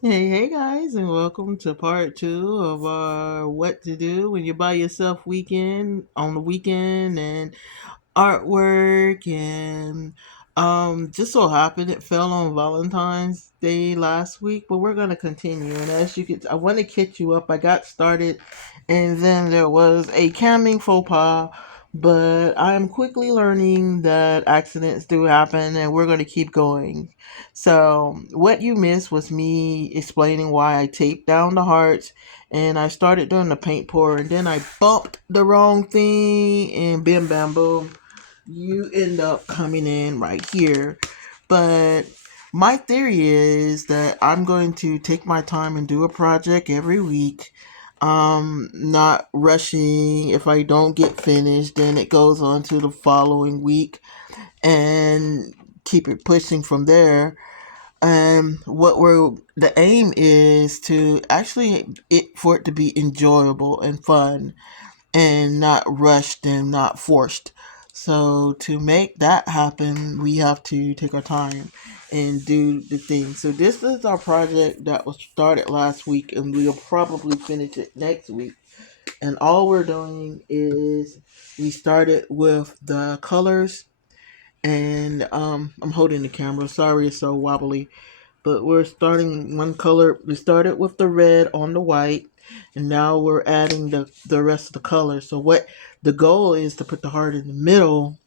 Hey guys, and welcome to part two of our What to Do When You're By Yourself weekend on the weekend and artwork. And just so happened it fell on Valentine's Day last week, but we're gonna continue. And as you could, I want to catch you up. I got started, and then there was a camming faux pas. But I'm quickly learning that accidents do happen, and we're going to keep going. So, what you missed was me explaining why I taped down the hearts, and I started doing the paint pour, and then I bumped the wrong thing, and bim bam boom, you end up coming in right here. But my theory is that I'm going to take my time and do a project every week. Not rushing. If I don't get finished, then it goes on to the following week and keep it pushing from there. And the aim is to actually for it to be enjoyable and fun and not rushed and not forced. So to make that happen, we have to take our time and do the thing. So this is our project that was started last week, and we'll probably finish it next week. And all we're doing is we started with the colors, and I'm holding the camera. Sorry, it's so wobbly, but we're starting one color. We started with the red on the white, and now we're adding the rest of the colors. So what the goal is to put the heart in the middle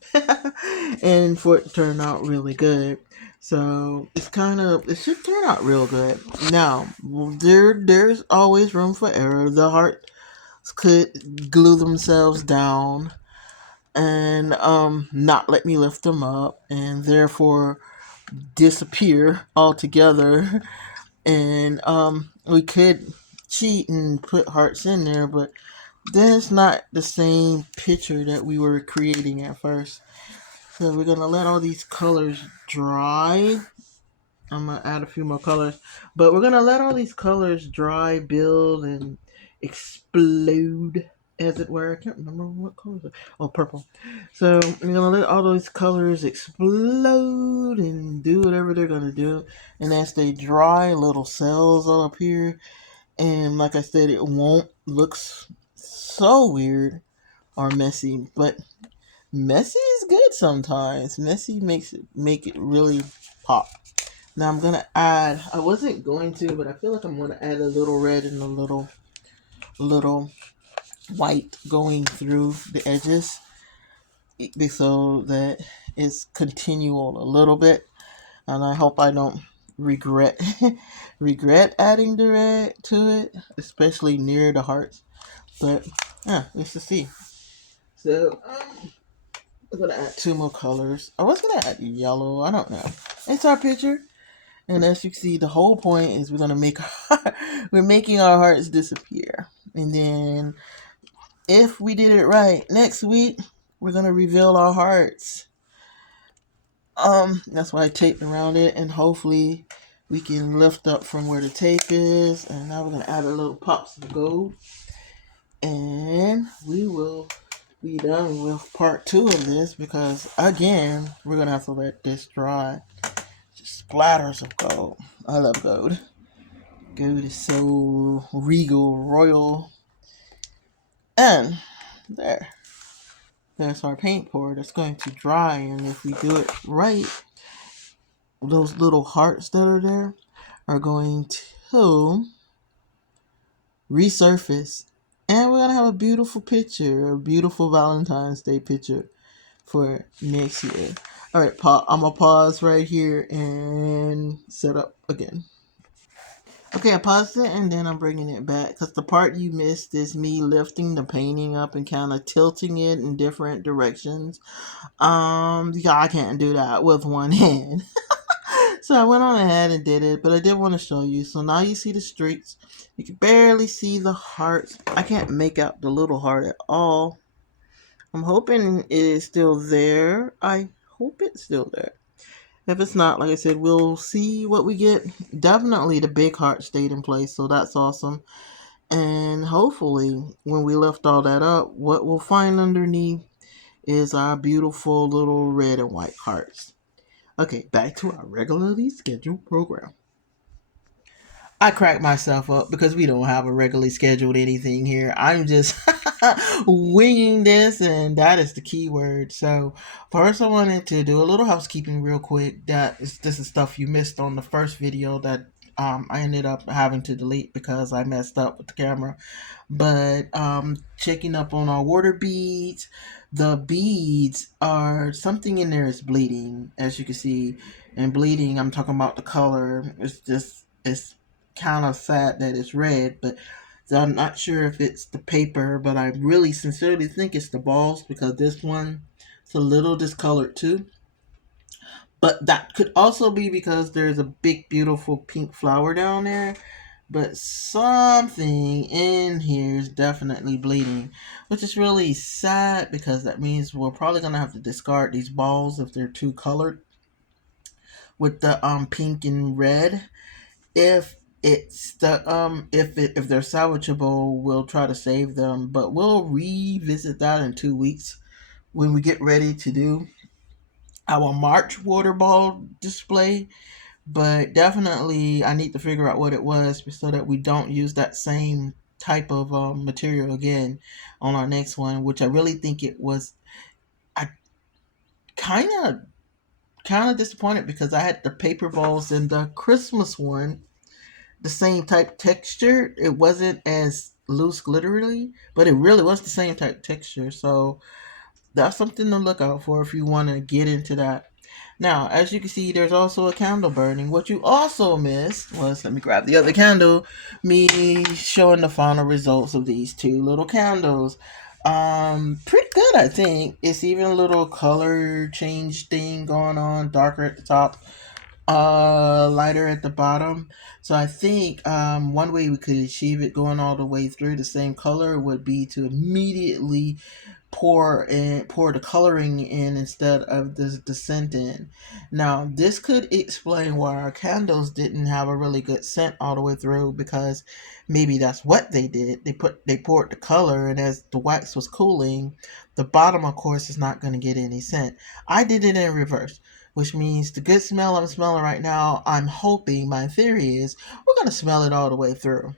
and for it to turn out really good. So it should turn out real good. Now there's always room for error. The hearts could glue themselves down and not let me lift them up, and therefore disappear altogether. And we could cheat and put hearts in there, but then it's not the same picture that we were creating at first. So we're gonna let all these colors dry. I'm gonna add a few more colors, but we're gonna let all these colors dry, build, and explode, as it were. I can't remember what colors. Oh, purple. So we're gonna let all those colors explode and do whatever they're gonna do. And as they dry, little cells will appear. And like I said, it won't look so weird or messy, but messy is good sometimes. Messy make it really pop. Now I'm gonna add. I wasn't going to, but I feel like I'm gonna add a little red and a little white going through the edges, so that it's continual a little bit. And I hope I don't regret regret adding the red to it, especially near the hearts. But yeah, let's just see. So I'm gonna add two more colors. I was gonna add yellow. I don't know. It's our picture. And as you can see, the whole point is we're making our hearts disappear. And then if we did it right, next week we're gonna reveal our hearts. That's why I taped around it, and hopefully we can lift up from where the tape is. And now we're gonna add a little pops of gold, and we will be done with part two of this, because again we're gonna have to let this dry. Just splatters of gold. I love gold. Gold is so regal, royal. And there. There's our paint pour that's going to dry. And if we do it right, those little hearts that are there are going to resurface. And we're going to have a beautiful picture, a beautiful Valentine's Day picture for next year. All right, I'm going to pause right here and set up again. Okay, I paused it and then I'm bringing it back, because the part you missed is me lifting the painting up and kind of tilting it in different directions. Yeah, I can't do that with one hand. So I went on ahead and did it, but I did want to show you. So now you see the streaks. You can barely see the hearts. I can't make out the little heart at all. I'm hoping it is still there. I hope it's still there. If it's not, like I said, we'll see what we get. Definitely the big heart stayed in place, so that's awesome. And hopefully, when we lift all that up, what we'll find underneath is our beautiful little red and white hearts. Okay, back to our regularly scheduled program. I crack myself up because we don't have a regularly scheduled anything here. I'm just winging this, and that is the key word. So, first, I wanted to do a little housekeeping real quick. This is stuff you missed on the first video that I ended up having to delete because I messed up with the camera. But checking up on our water beads. The beads are something in there is bleeding, as you can see. And bleeding, I'm talking about the color. It's kind of sad that it's red, but so I'm not sure if it's the paper, but I really sincerely think it's the balls because this one is a little discolored too. But that could also be because there's a big, beautiful pink flower down there. But something in here is definitely bleeding, which is really sad because that means we're probably gonna have to discard these balls if they're too colored with the pink and red. If they're salvageable, we'll try to save them, but we'll revisit that in 2 weeks when we get ready to do our March water ball display. But definitely, I need to figure out what it was so that we don't use that same type of material again on our next one. Which I really think it was. I kind of disappointed because I had the paper balls in the Christmas one the same type texture. It wasn't as loose glittery, but it really was the same type texture. So that's something to look out for if you want to get into that. Now, as you can see, there's also a candle burning. What you also missed was, let me grab the other candle, me showing the final results of these two little candles. Pretty good, I think. It's even a little color change thing going on, darker at the top, lighter at the bottom. So I think one way we could achieve it going all the way through the same color would be to immediately pour the coloring in instead of the scent in. Now this could explain why our candles didn't have a really good scent all the way through because maybe that's what they did. They poured the color, and as the wax was cooling, the bottom of course is not going to get any scent. I did it in reverse, which means the good smell I'm smelling right now, I'm hoping, my theory is we're going to smell it all the way through.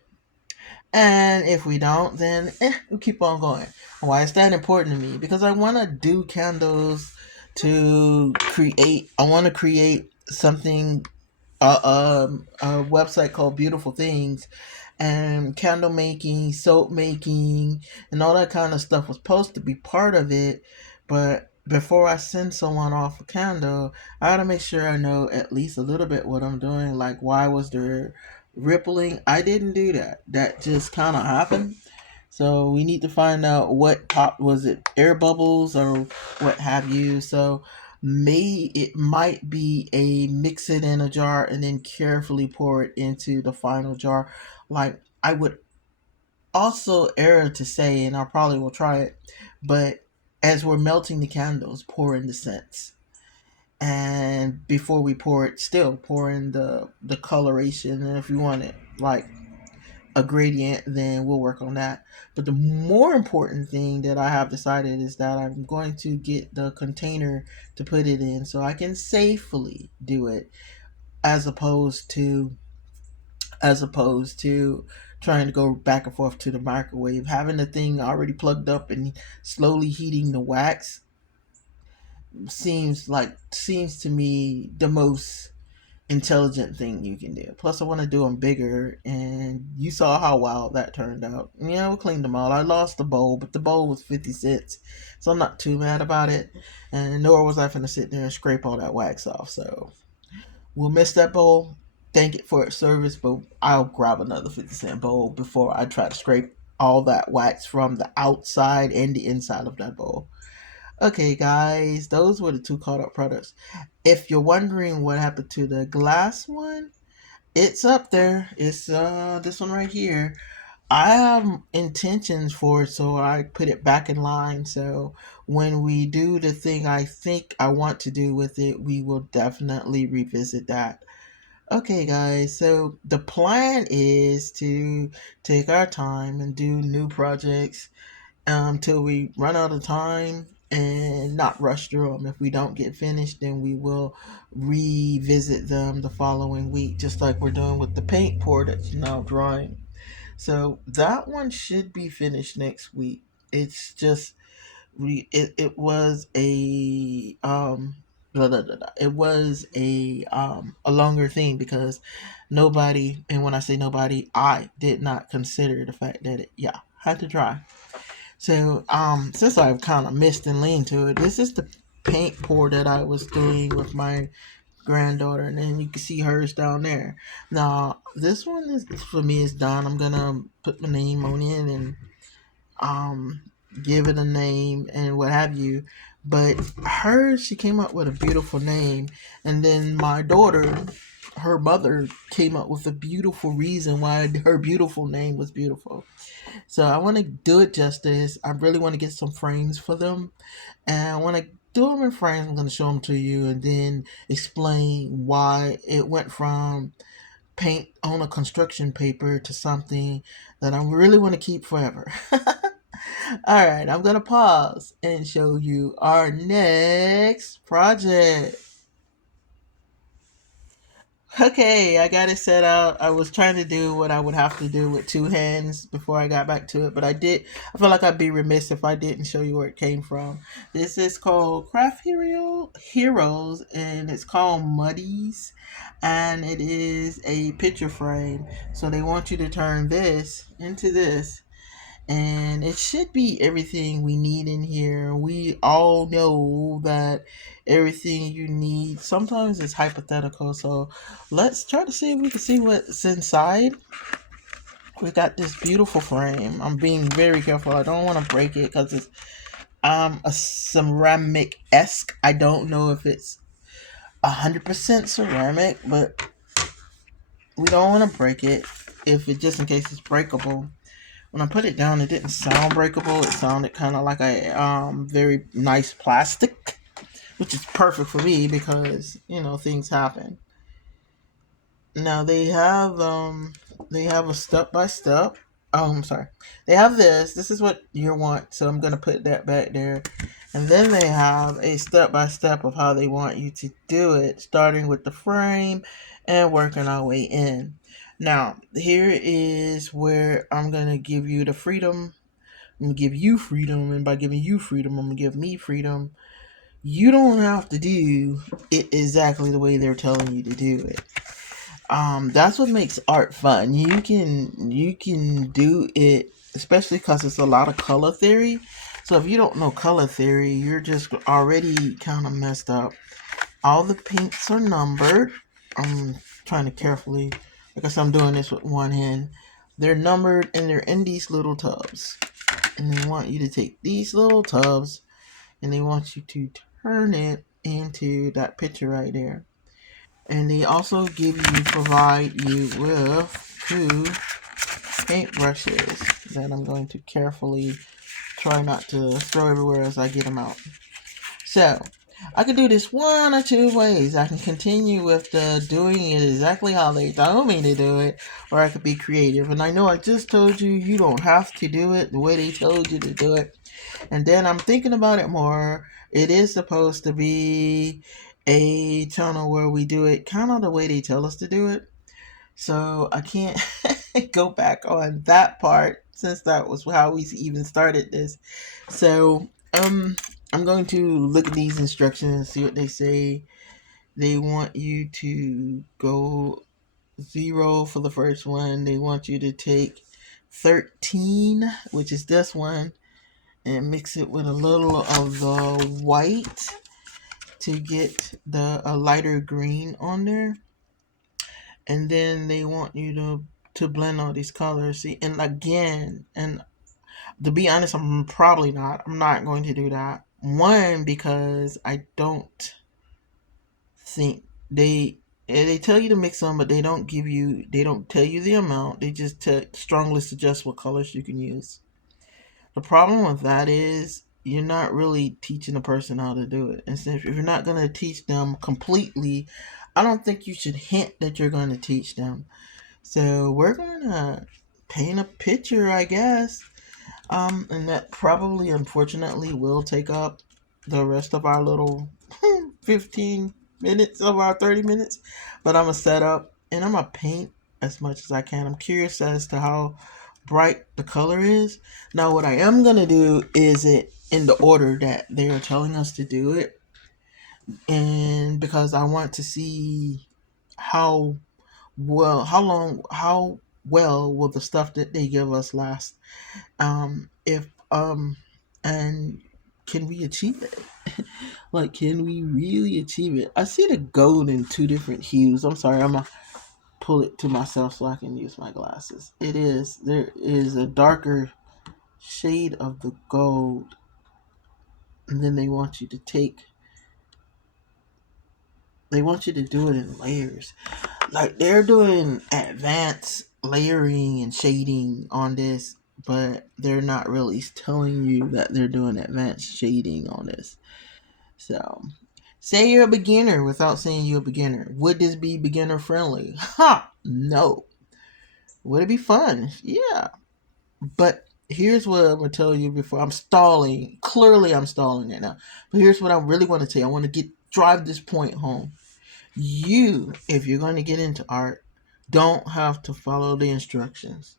And if we don't, then we'll keep on going. Why is that important to me? Because I want to do candles to create, I want to create something, a website called Beautiful Things, and candle making, soap making, and all that kind of stuff was supposed to be part of it. But before I send someone off a candle, I gotta make sure I know at least a little bit what I'm doing. Like, why was there rippling? I didn't do that. That just kind of happened. So we need to find out what popped. Was it air bubbles or what have you? So it might be a mix it in a jar and then carefully pour it into the final jar. Like, I would also err to say, and I probably will try it, but as we're melting the candles, pour in the scents. And before we pour it, still pour in the coloration. And if you want it like a gradient, then we'll work on that. But the more important thing that I have decided is that I'm going to get the container to put it in so I can safely do it, as opposed to trying to go back and forth to the microwave. Having the thing already plugged up and slowly heating the wax seems to me the most intelligent thing you can do. Plus, I want to do them bigger, and you saw how wild that turned out. Yeah, we cleaned them all. I lost the bowl, but the bowl was 50 cents, so I'm not too mad about it. And nor was I finna sit there and scrape all that wax off. So we'll miss that bowl. Thank it for its service, but I'll grab another 50-cent bowl before I try to scrape all that wax from the outside and the inside of that bowl. Okay, guys, those were the two caught up products. If you're wondering what happened to the glass one, it's up there. It's this one right here. I have intentions for it, so I put it back in line. So when we do the thing I think I want to do with it, we will definitely revisit that. Okay, guys, so the plan is to take our time and do new projects till we run out of time. and not rush through them. If we don't get finished, then we will revisit them the following week, just like we're doing with the paint pour that's now drying. So that one should be finished next week. It's just it was it was a longer thing because nobody, and when I say nobody, I did not consider the fact that it had to dry. So since I've kind of missed and leaned to it, this is the paint pour that I was doing with my granddaughter, and then you can see hers down there. Now this one is for me is done. I'm gonna put my name on it and um give it a name and what have you. But hers, she came up with a beautiful name, and then my daughter, her mother, came up with a beautiful reason why her beautiful name was beautiful. So I want to do it justice. I really want to get some frames for them, and I want to do them in frames. I'm going to show them to you, and then explain why it went from paint on a construction paper to something that I really want to keep forever. All right, I'm gonna pause and show you our next project. Okay, I got it set out. I was trying to do what I would have to do with two hands before I got back to it, but I did. I feel like I'd be remiss if I didn't show you where it came from. This is called Craft Hero Heroes, and it's called Muddies, and it is a picture frame. So they want you to turn this into this, and it should be everything we need in here. We all know that everything you need sometimes is hypothetical. So let's try to see if we can see what's inside. We got this beautiful frame. I'm being very careful. I don't want to break it because it's a ceramic esque. I don't know if it's 100% ceramic, but we don't want to break it if it just in case it's breakable. When I put it down, it didn't sound breakable. It sounded kind of like a very nice plastic, which is perfect for me because things happen. Now they have a step by step. Oh, I'm sorry. They have this. This is what you want. So I'm gonna put that back there, and then they have a step by step of how they want you to do it, starting with the frame and working our way in. Now here is where I'm gonna give you the freedom. I'm gonna give you freedom, and by giving you freedom, I'm gonna give me freedom. You don't have to do it exactly the way they're telling you to do it. That's what makes art fun. You can do it, especially because it's a lot of color theory. So if you don't know color theory, you're just already kind of messed up. All the paints are numbered. I'm trying to carefully, because I'm doing this with one hand. They're numbered and they're in these little tubs. And they want you to take these little tubs and they want you to turn it into that picture right there. And they also provide you with two paintbrushes that I'm going to carefully try not to throw everywhere as I get them out. So I can do this one or two ways. I can continue with the doing it exactly how they told me to do it, or I could be creative. And I know I just told you you don't have to do it the way they told you to do it. And then I'm thinking about it more. It is supposed to be a channel where we do it kind of the way they tell us to do it. So I can't go back on that part since that was how we even started this. So I'm going to look at these instructions and see what they say. They want you to go 0 for the first one. They want you to take 13, which is this one, and mix it with a little of the white to get the a lighter green on there. And then they want you to blend all these colors. See, and again, and to be honest, I'm not going to do that. One, because I don't think they tell you to mix them, but they don't tell you the amount. They just strongly suggest what colors you can use. The problem with that is you're not really teaching a person how to do it. And so if you're not going to teach them completely, I don't think you should hint that you're going to teach them. So we're going to paint a picture, I guess. And that probably, unfortunately, will take up the rest of our little 15 minutes of our 30 minutes. But I'm going to set up and I'm going to paint as much as I can. I'm curious as to how bright the color is. Now, what I am going to do is it in the order that they are telling us to do it. And because I want to see how how well will the stuff that they give us last. If and can we achieve it? Like, can we really achieve it? I see the gold in two different hues. I'm sorry, I'm gonna pull it to myself so I can use my glasses. There is a darker shade of the gold, and then they want you to do it in layers. Like, they're doing advanced layering and shading on this, but they're not really telling you that they're doing advanced shading on this. So, say you're a beginner without saying you're a beginner. Would this be beginner friendly? Ha! No. Would it be fun? Yeah. But here's what I'm gonna tell you before I'm stalling. Clearly, I'm stalling right now. But here's what I really want to tell you. I want to drive this point home. You, if you're going to get into art, don't have to follow the instructions.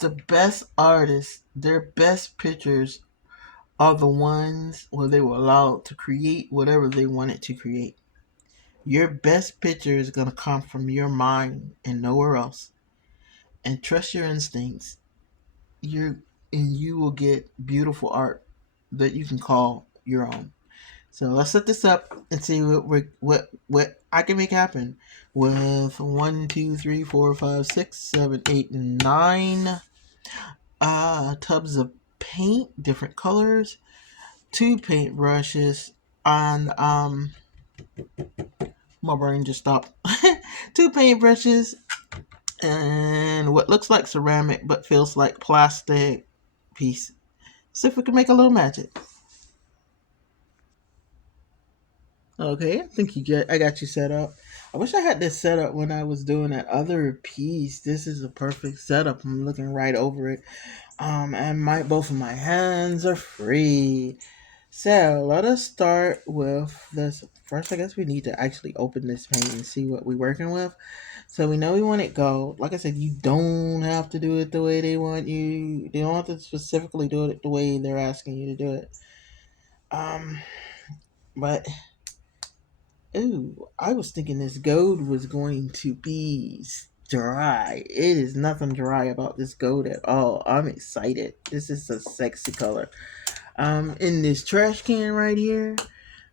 The best artists, their best pictures are the ones where they were allowed to create whatever they wanted to create. Your best picture is going to come from your mind and nowhere else. And trust your instincts. You and you will get beautiful art that you can call your own. So let's set this up and see what I can make happen with 1, 2, 3, 4, 5, 6, 7, 8, 9 tubs of paint, different colors, two paint brushes, and my brain just stopped. Two paint brushes and what looks like ceramic but feels like plastic piece. See if we can make a little magic. Okay, I think I got you set up. I wish I had this set up when I was doing that other piece. This is a perfect setup. I'm looking right over it. And my both of my hands are free. So let us start with this. First, I guess we need to actually open this paint and see what we're working with. So we know we want it gold. Like I said, you don't have to do it the way they want you. They don't have to specifically do it the way they're asking you to do it. Um, but ooh, I was thinking this gold was going to be dry. It is nothing dry about this gold at all. I'm excited. This is a sexy color. In this trash can right here,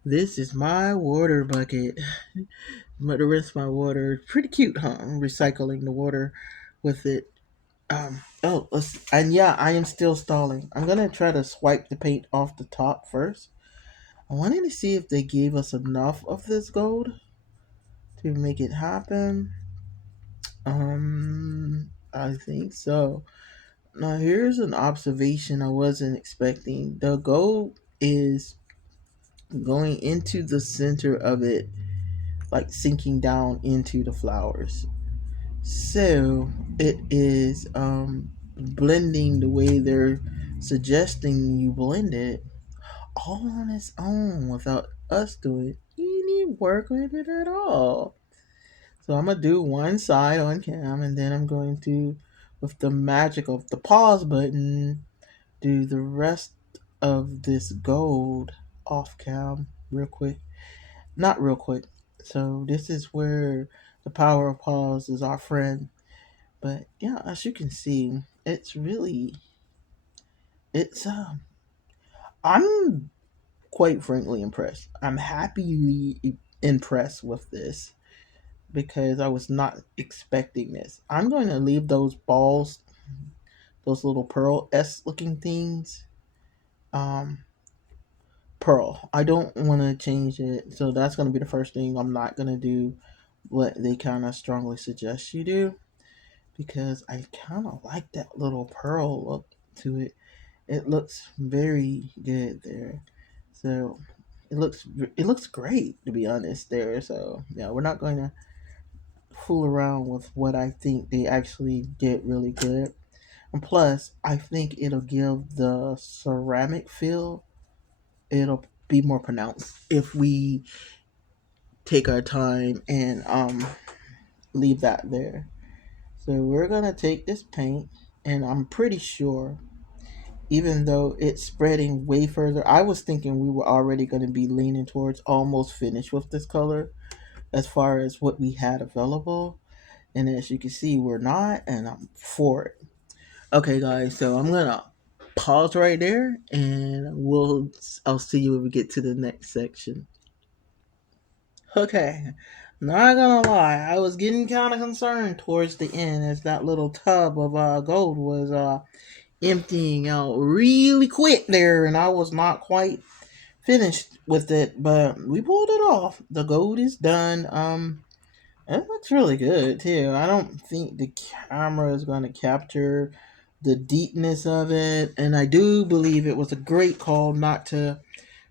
this is my water bucket. I'm gonna rinse my water. Pretty cute, huh? I'm recycling the water with it. And yeah, I am still stalling. I'm gonna try to swipe the paint off the top first. I wanted to see if they gave us enough of this gold to make it happen. I think so. Now here's an observation I wasn't expecting. The gold is going into the center of it, like sinking down into the flowers. So it is blending the way they're suggesting you blend it all on its own without us doing any work with it at all. So I'm gonna do one side on cam and then I'm going to, with the magic of the pause button, do the rest of this gold off cam real quick. Not real quick. So this is where the power of pause is our friend. But yeah, as you can see, it's I'm quite frankly impressed. I'm happily impressed with this because I was not expecting this. I'm going to leave those balls, those little pearl S looking things, um, pearl. I don't want to change it, so that's going to be the first thing. I'm not going to do what they kind of strongly suggest you do because I kind of like that little pearl look to it. It looks very good there. So it looks great to be honest there. So yeah, we're not going to fool around with what I think they actually did really good. And plus, I think it'll give the ceramic feel. It'll be more pronounced if we take our time and leave that there. So we're gonna take this paint, and I'm pretty sure, even though it's spreading way further, I was thinking we were already gonna be leaning towards almost finished with this color as far as what we had available. And as you can see, we're not, and I'm for it. Okay, guys, so I'm gonna pause right there, and I'll see you when we get to the next section. Okay, not gonna lie, I was getting kind of concerned towards the end as that little tub of gold was emptying out really quick there, and I was not quite finished with it, but we pulled it off. The gold is done. It looks really good too. I don't think the camera is going to capture the deepness of it, and I do believe it was a great call not to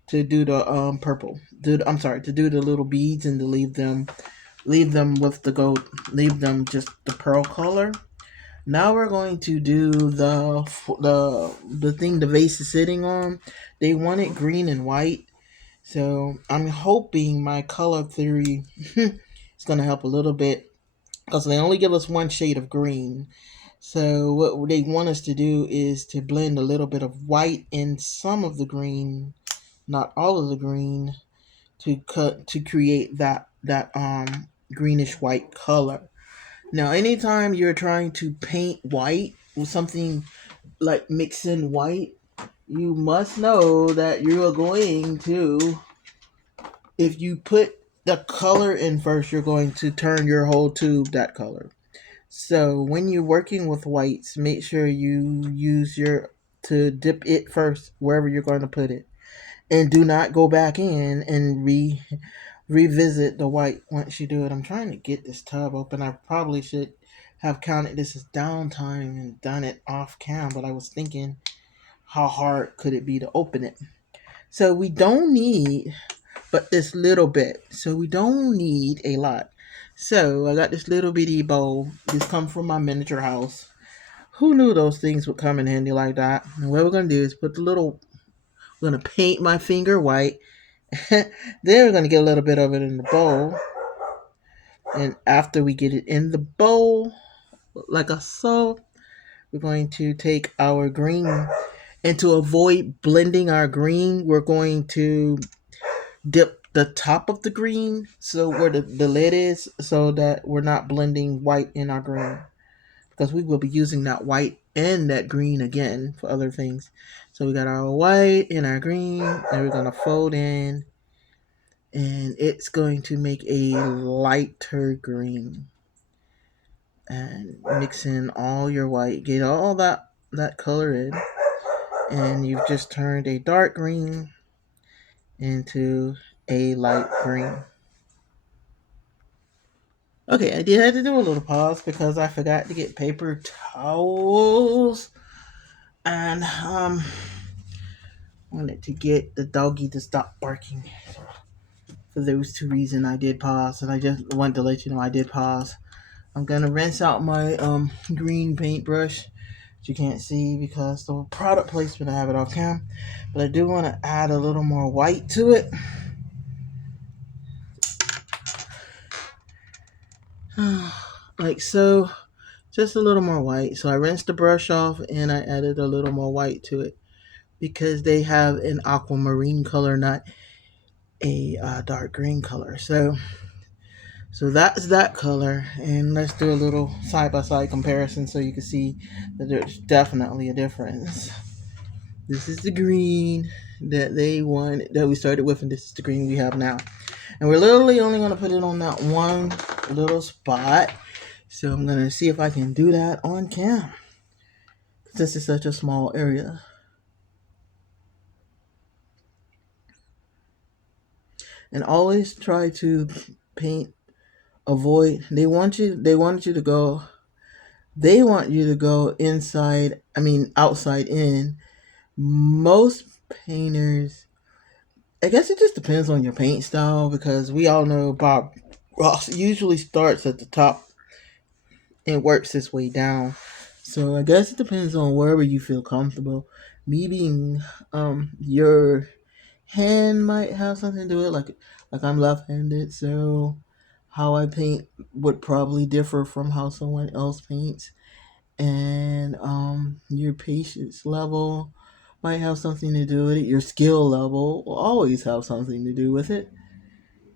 do the purple. I'm sorry, to do the little beads and to leave them with the gold, leave them just the pearl color. Now we're going to do the thing the vase is sitting on. They want it green and white, so I'm hoping my color theory is going to help a little bit because they only give us one shade of green. So what they want us to do is to blend a little bit of white in some of the green, not all of the green, to create that greenish white color. Now, anytime you're trying to paint white with something like mixing white, you must know that you are going to, if you put the color in first, you're going to turn your whole tube that color. So when you're working with whites, make sure you use your to dip it first wherever you're going to put it, and do not go back in and revisit the white once you do it. I'm trying to get this tub open. I probably should have counted this as downtime and done it off cam, but I was thinking, how hard could it be to open it? So we don't need but this little bit. So we don't need a lot. So I got this little bitty bowl. This comes from my miniature house. Who knew those things would come in handy like that? And what we're gonna do is we're gonna paint my finger white. Then we're gonna get a little bit of it in the bowl. And after we get it in the bowl, like so, we're going to take our green. And to avoid blending our green, we're going to dip the top of the green so where the lid is, so that we're not blending white in our green, because we will be using that white and that green again for other things. So we got our white and our green, and we're going to fold in, and it's going to make a lighter green. And mix in all your white, get all that color in, and you've just turned a dark green into a light green. Okay, I did have to do a little pause because I forgot to get paper towels, and wanted to get the doggy to stop barking. For those two reasons, I did pause, and I just wanted to let you know I did pause. I'm gonna rinse out my green paintbrush, which you can't see because the product placement I have it off cam, but I do want to add a little more white to it. Like so, just a little more white. So I rinsed the brush off and I added a little more white to it because they have an aquamarine color, not a dark green color. So that's that color, and let's do a little side by side comparison so you can see that there's definitely a difference. This is the green that they wanted, that we started with, and this is the green we have now. And we're literally only going to put it on that one little spot. So I'm going to see if I can do that on cam. This is such a small area. And always try to paint, avoid, they want you to go, they want you to go inside, outside in. Most painters, I guess it just depends on your paint style, because we all know Bob Ross usually starts at the top and works his way down. So I guess it depends on wherever you feel comfortable. Me being your hand might have something to do with it. Like I'm left-handed, so how I paint would probably differ from how someone else paints. And your patience level might have something to do with it. Your skill level will always have something to do with it.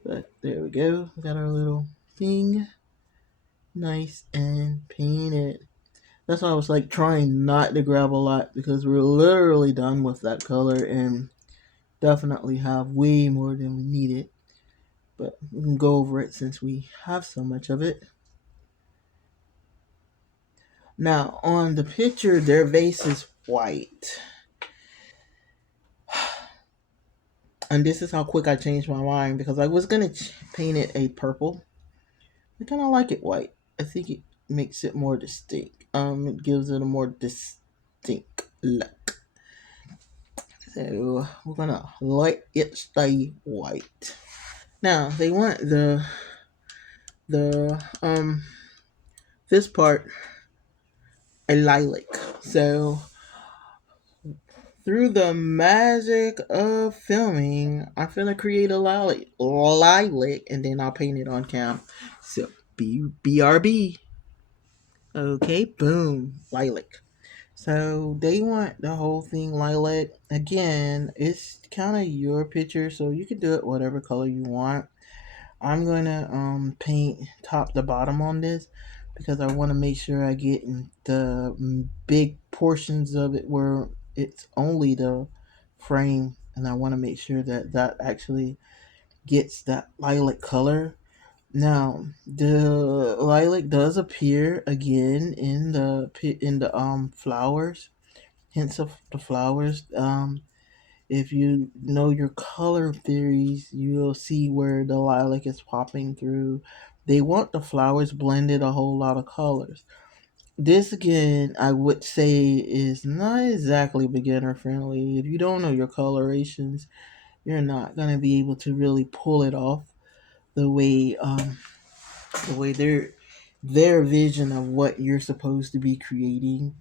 But there we go. We got our little thing nice and painted. That's why I was like trying not to grab a lot because we're literally done with that color and definitely have way more than we needed. But we can go over it since we have so much of it. Now, on the picture, their vase is white. And this is how quick I changed my mind because I was going to paint it a purple. I kind of like it white. I think it makes it more distinct. It gives it a more distinct look. So we're gonna let it stay white. Now they want the this part a lilac. So through the magic of filming, I'm gonna create a lilac, and then I'll paint it on cam. So BRB. Okay, boom, lilac. So they want the whole thing lilac. Again, it's kind of your picture, so you can do it whatever color you want. I'm gonna paint top to bottom on this because I want to make sure I get the big portions of it where it's only the frame, and I want to make sure that that actually gets that lilac color. Now the lilac does appear again in the flowers, hints of the flowers. If you know your color theories, you'll see where the lilac is popping through. They want the flowers blended a whole lot of colors. This again, I would say, is not exactly beginner friendly. If you don't know your colorations, you're not gonna be able to really pull it off the way their vision of what you're supposed to be creating.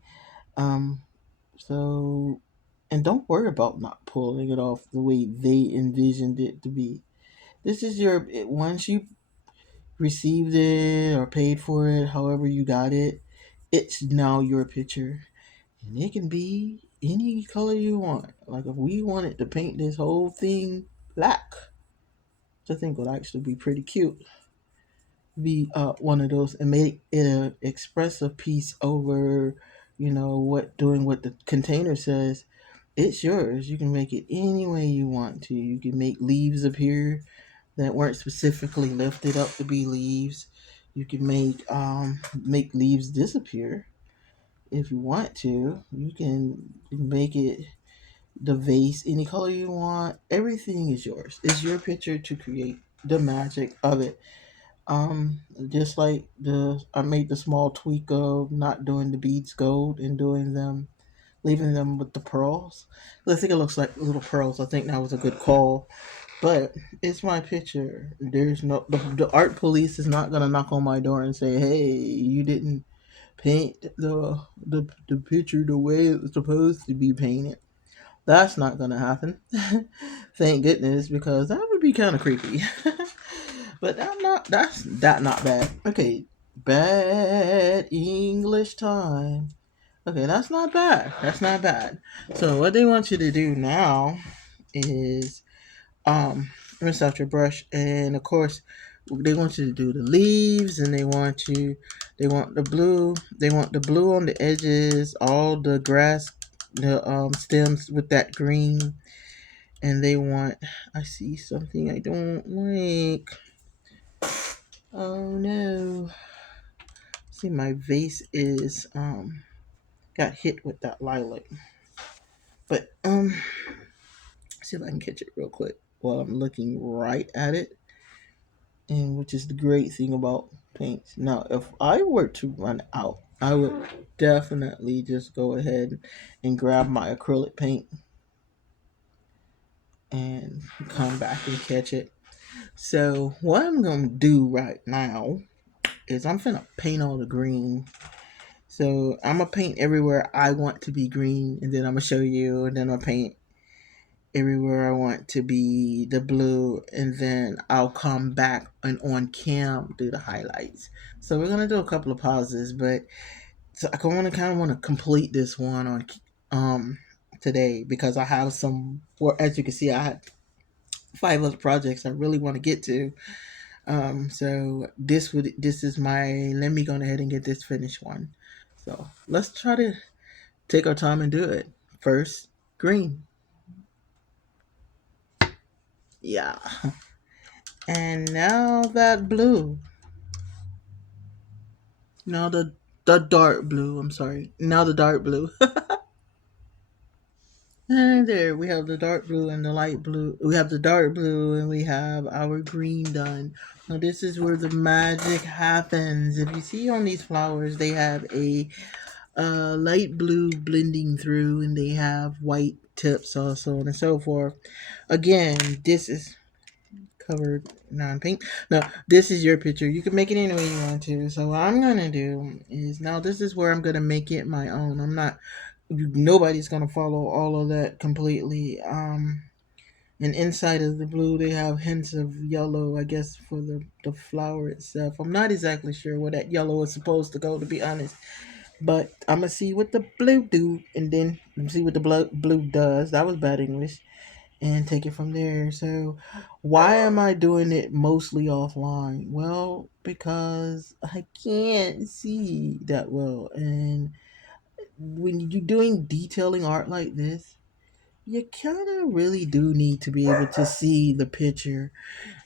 Um, so and don't worry about not pulling it off the way they envisioned it to be. This is your once you received it or paid for it, however you got it, it's now your picture. And it can be any color you want. Like if we wanted to paint this whole thing black, which I think would actually be pretty cute. Be one of those and make it a expressive piece over, what doing what the container says. It's yours. You can make it any way you want to. You can make leaves appear that weren't specifically lifted up to be leaves. You can make leaves disappear if you want to. You can make it the vase any color you want. Everything is yours. It's your picture to create the magic of it. Just like I made the small tweak of not doing the beads gold and doing them leaving them with the pearls. I think it looks like little pearls. I think that was a good call. But it's my picture. There's no the art police is not gonna knock on my door and say, "Hey, you didn't paint the picture the way it was supposed to be painted." That's not gonna happen. Thank goodness, because that would be kind of creepy. But that not bad. Okay, bad English time. Okay, that's not bad. That's not bad. So what they want you to do now is rinse out your brush, and of course they want you to do the leaves, and they want the blue on the edges, all the grass, the stems with that green, and they want I see something I don't like. Oh no. See, my vase is got hit with that lilac. But see if I can catch it real quick while I'm looking right at it. And which is the great thing about paints. Now, if I were to run out, I would definitely just go ahead and grab my acrylic paint and come back and catch it. So what I'm gonna do right now is I'm gonna paint all the green. So I'm gonna paint everywhere I want to be green, and then I'm gonna show you, and then I'll paint everywhere I want to be the blue, and then I'll come back and on cam do the highlights. So we're gonna do a couple of pauses, but so I want to kind of want to complete this one on um today because I have some. Well, as you can see, I had five other projects I really want to get to. So this is my let me go ahead and get this finished one. So let's try to take our time and do it. First, green. Yeah. And now that blue. Now the dark blue. I'm sorry. Now the dark blue. And there we have the dark blue and the light blue. We have the dark blue and we have our green done. Now this is where the magic happens. If you see on these flowers, they have a light blue blending through, and they have white tips, also, and so forth. Again, this is covered non-pink. No, this is your picture. You can make it any way you want to. So what I'm gonna do is now this is where I'm gonna make it my own. I'm not. Nobody's gonna follow all of that completely. And inside of the blue, they have hints of yellow, I guess, for the flower itself. I'm not exactly sure where that yellow is supposed to go, to be honest. But I'm gonna see what the blue do, and then see what the blue does. That was bad English, and take it from there. So, why am I doing it mostly offline? Well, because I can't see that well, and when you're doing detailing art like this, you kind of really do need to be able to see the picture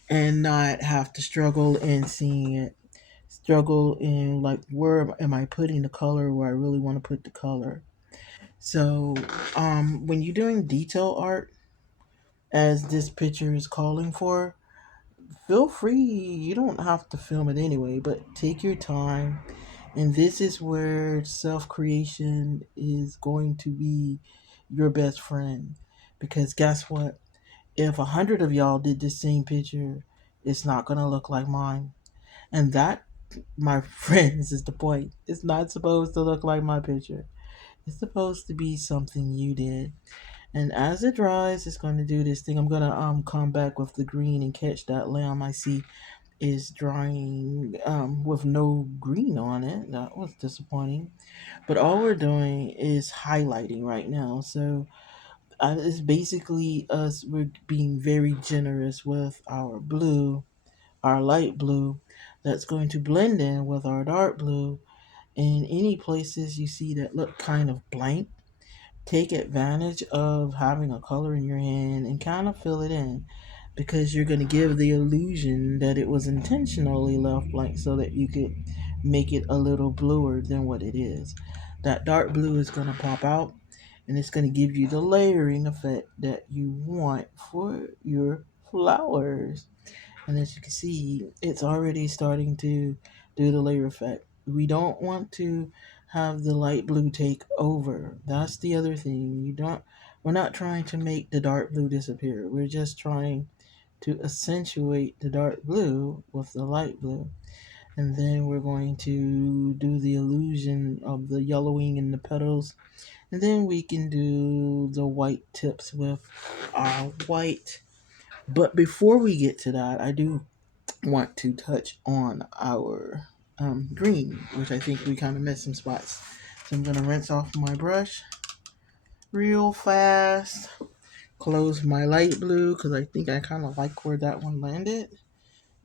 and not have to struggle in seeing it. Struggle in like where am I putting the color where I really want to put the color. So, when you're doing detail art, as this picture is calling for, feel free. You don't have to film it anyway, but take your time. And this is where self creation is going to be your best friend. Because guess what? If 100 of y'all did the same picture, it's not going to look like mine. And that, my friends, is the point. It's not supposed to look like my picture. It's supposed to be something you did. And as it dries, it's going to do this thing. I'm gonna come back with the green and catch that lamb I see is drying with no green on it. That was disappointing. But all we're doing is highlighting right now. So it's basically us. We're being very generous with our blue, our light blue, that's going to blend in with our dark blue. And any places you see that look kind of blank, take advantage of having a color in your hand and kind of fill it in, because you're going to give the illusion that it was intentionally left blank so that you could make it a little bluer than what it is. That dark blue is going to pop out, and it's going to give you the layering effect that you want for your flowers. And as you can see, it's already starting to do the layer effect. We don't want to have the light blue take over. That's the other thing. We're not trying to make the dark blue disappear. We're just trying to accentuate the dark blue with the light blue. And then we're going to do the illusion of the yellowing in the petals. And then we can do the white tips with our white. But before we get to that, I do want to touch on our green, which I think we kind of missed some spots. So I'm going to rinse off my brush real fast, close my light blue because I think I kind of like where that one landed,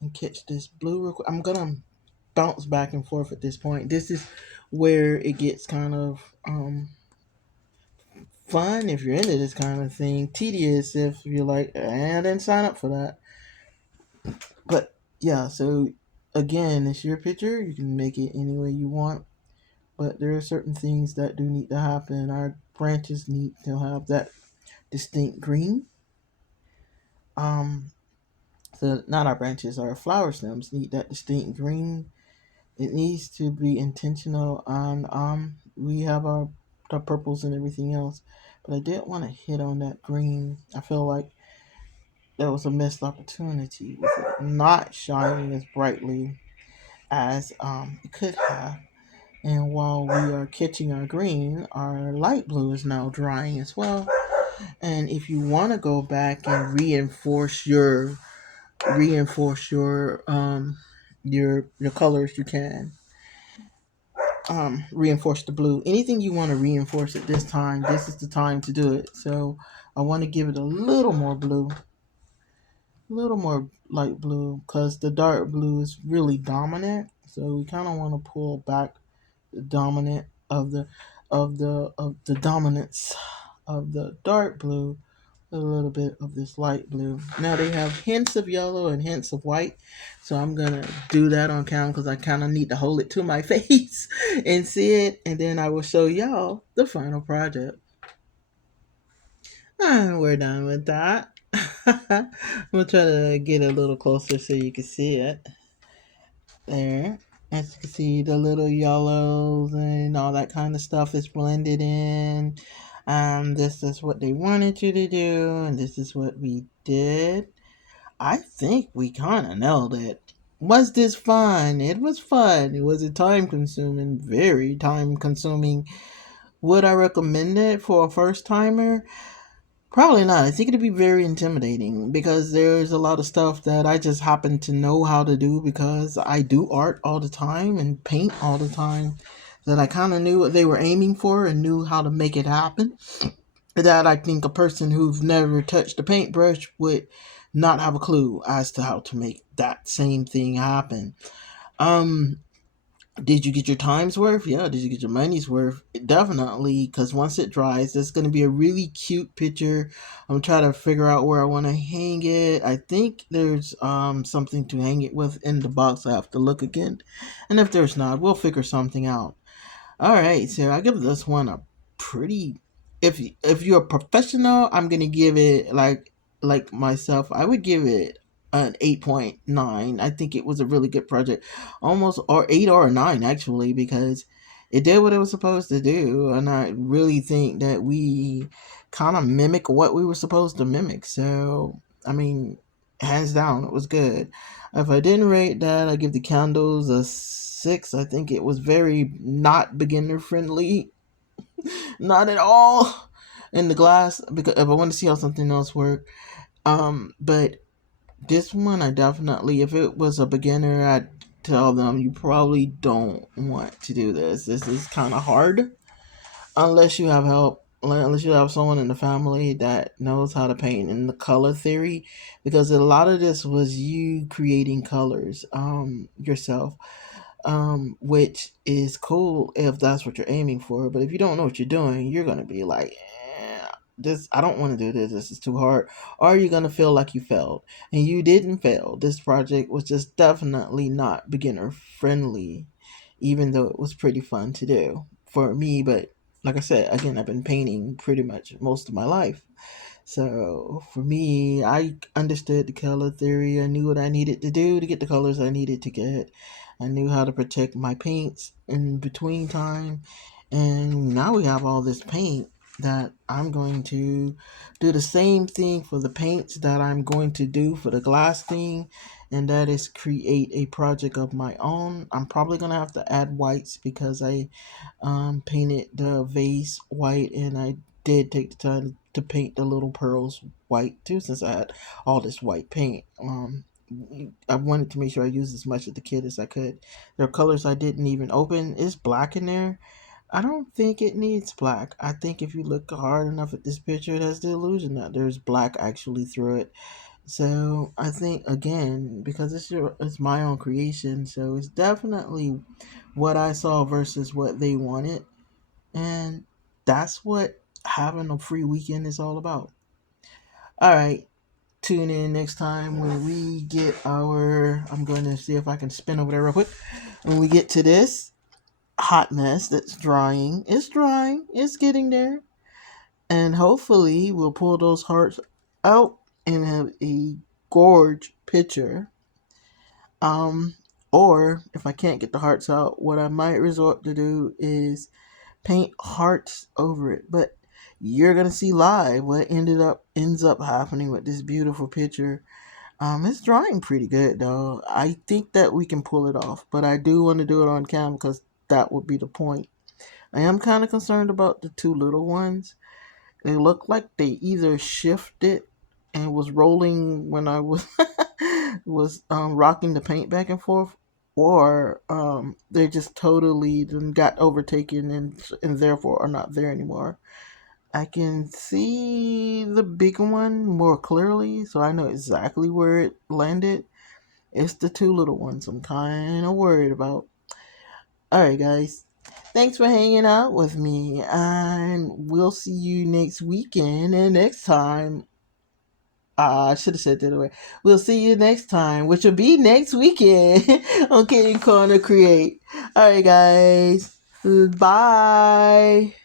and catch this blue real quick. I'm going to bounce back and forth at this point. This is where it gets kind of fun if you're into this kind of thing, tedious if you're like, I didn't sign up for that. But yeah, so again, it's your picture. You can make it any way you want. But there are certain things that do need to happen. Our branches need to have that distinct green. Um, so not our branches, our flower stems need that distinct green. It needs to be intentional on we have our the purples and everything else. But I did want to hit on that green. I feel like there was a missed opportunity with it not shining as brightly as it could have. And while we are catching our green, our light blue is now drying as well. And if you want to go back and reinforce your colors, you can reinforce the blue. Anything you want to reinforce at this time, this is the time to do it. So I want to give it a little more light blue, because the dark blue is really dominant. So we kind of want to pull back the dominant of the dominance of the dark blue, a little bit of this light blue. Now they have hints of yellow and hints of white, so I'm gonna do that on camera because I kind of need to hold it to my face and see it, and then I will show y'all the final project. And we're done with that. I'm gonna try to get a little closer so you can see it. There. As you can see, the little yellows and all that kind of stuff is blended in. This is what they wanted you to do, and this is what we did. I think we kind of nailed it. Was this fun? It was fun. It was a time consuming, very time consuming. Would I recommend it for a first timer? Probably not. I think it'd be very intimidating because there's a lot of stuff that I just happen to know how to do because I do art all the time and paint all the time. That I kind of knew what they were aiming for and knew how to make it happen. That I think a person who've never touched a paintbrush would not have a clue as to how to make that same thing happen. Um, did you get your time's worth? Yeah. Did you get your money's worth? Definitely, because once it dries, there's going to be a really cute picture. I'm trying to figure out where I want to hang it. I think there's something to hang it with in the box. I have to look again, and if there's not, we'll figure something out. All right, so I give this one a pretty. If you're a professional, I'm gonna give it like myself. I would give it an 8.9. I think it was a really good project, almost or 8 or a 9 actually, because it did what it was supposed to do, and I really think that we kind of mimic what we were supposed to mimic. So I mean, hands down, it was good. If I didn't rate that, I give the candles a 6. I think it was very not beginner friendly, not at all. In the glass, because if I want to see how something else worked, but this one I definitely, if it was a beginner, I'd tell them you probably don't want to do this. This is kind of hard unless you have help, unless you have someone in the family that knows how to paint in the color theory, because a lot of this was you creating colors yourself, which is cool if that's what you're aiming for. But if you don't know what you're doing, you're gonna be like, this, I don't want to do this. This is too hard. Or you're gonna feel like you failed, and you didn't fail. This project was just definitely not beginner friendly, even though it was pretty fun to do for me. But like I said, again, I've been painting pretty much most of my life. So for me, I understood the color theory. I knew what I needed to do to get the colors I needed to get. I knew how to protect my paints in between time. And now we have all this paint that I'm going to do the same thing for the paints that I'm going to do for the glass thing. And that is create a project of my own. I'm probably going to have to add whites because I painted the vase white, and I did take the time to paint the little pearls white too, since I had all this white paint. I wanted to make sure I used as much of the kit as I could. There are colors I didn't even open. It's black in there. I don't think it needs black. I think if you look hard enough at this picture, it has the illusion that there's black actually through it. So I think again, because it's my own creation, so it's definitely what I saw versus what they wanted, and that's what having a free weekend is all about. All right, tune in next time when we get our. I'm going to see if I can spin over there real quick. When we get to this hot mess that's drying, it's drying, it's getting there, and hopefully we'll pull those hearts out and have a gorge picture. Um, or if I can't get the hearts out, what I might resort to do is paint hearts over it. But you're gonna see live what ends up happening with this beautiful picture. It's drawing pretty good though. I think that we can pull it off, but I do want to do it on cam because that would be the point. I am kind of concerned about the two little ones. It looked like they either shifted and was rolling when I was rocking the paint back and forth, or they just totally then got overtaken and therefore are not there anymore. I can see the big one more clearly, so I know exactly where it landed. It's the two little ones I'm kind of worried about. All right, guys. Thanks for hanging out with me, and we'll see you next weekend. And next time, I should have said that away. We'll see you next time, which will be next weekend on Kitty Corner Create. All right, guys. Bye.